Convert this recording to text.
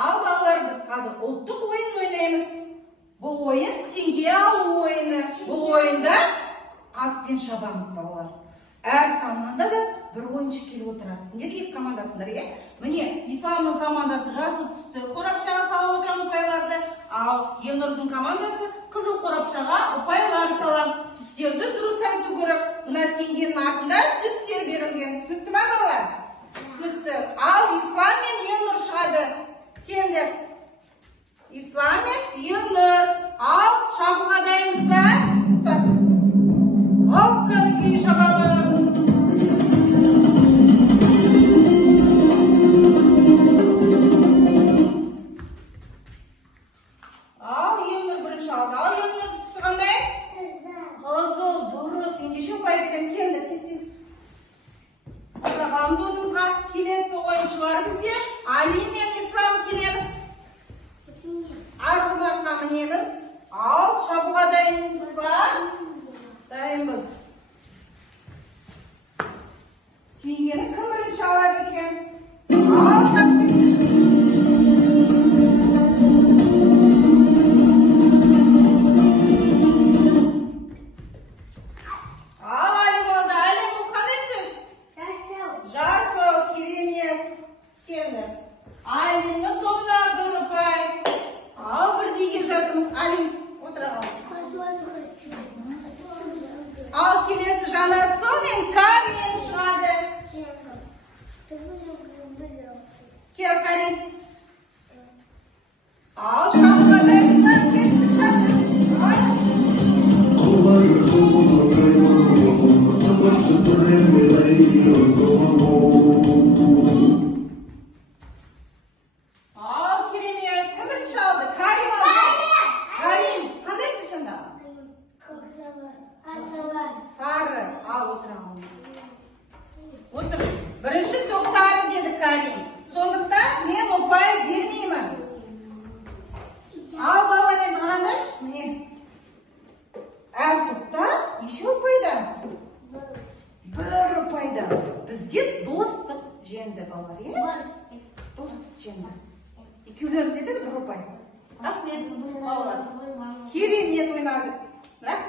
Ал балалар, біз қазір ұлттық ойын ойнаймыз. Бұл ойын теңге алу ойыны. Бұл ойында атпен шабамыз балалар. Әр командада бір ойыншы келіп отырады. Сендер екі командасыңдар, е? Міне, Исламның командасы жасыл түсті қорапшаға салып отырған ұпайларды, ал Елнұрдың командасы қызыл қорапшаға ұпайлар салам. Түстерді дұрыс айту керек. Мына теңгенің артында түстер берілген. Түсінікті ме балалар? Түсінікті. Ал Ислам мен Елнұр шығады. Келдік. Ислам мен Елнұр. Ал шабуға дайынбыз ба? Ал кәнекей шабамыз. Ал Елнұр бірінші алды. Ал Елнұр түсі қандай? Қызыл, дұрыс. Ендеше ұпай берем. Келдік. Тез-тез. Қарағанымыз орнымызға. Келесі ойыншылар бізге Али мен Ислам келеміз. Арғымаққа мінеміз. Ал шабуға дайынбыз ба? Дайынбыз. Теңгені кім бірінші алады екен? Ал шапты. Ал Әлім алды. Әлім бұл қандай түс? Жасыл, керемет. Келді. Әлімнің тобына бір ұпай. Ал бірдейге жатырмыз. Әлім, отыра қал. Ал келесі Жанасыл мен Карин шығады. Кел, Карин. Ал шапқа дайындар. Кеттік шапқа. Ал керемет. Кім бірінші алды? Карин алды. Карин. Қандай түсінді? Сары. Ал отырамын. Отыр. Бірінші тоқ сары деді Карин. Сондықтан мен ұпай бермеймін. Ал балалар енді қараңдаршы. Міне. Әр топта неше ұпайда? Бір ұпайда. Бізде достық жеңді балалар, е? Достық жеңді. Екеулерінде де бір ұпай. Рахмет, балалар. Керемет ойнадық. Рахмет.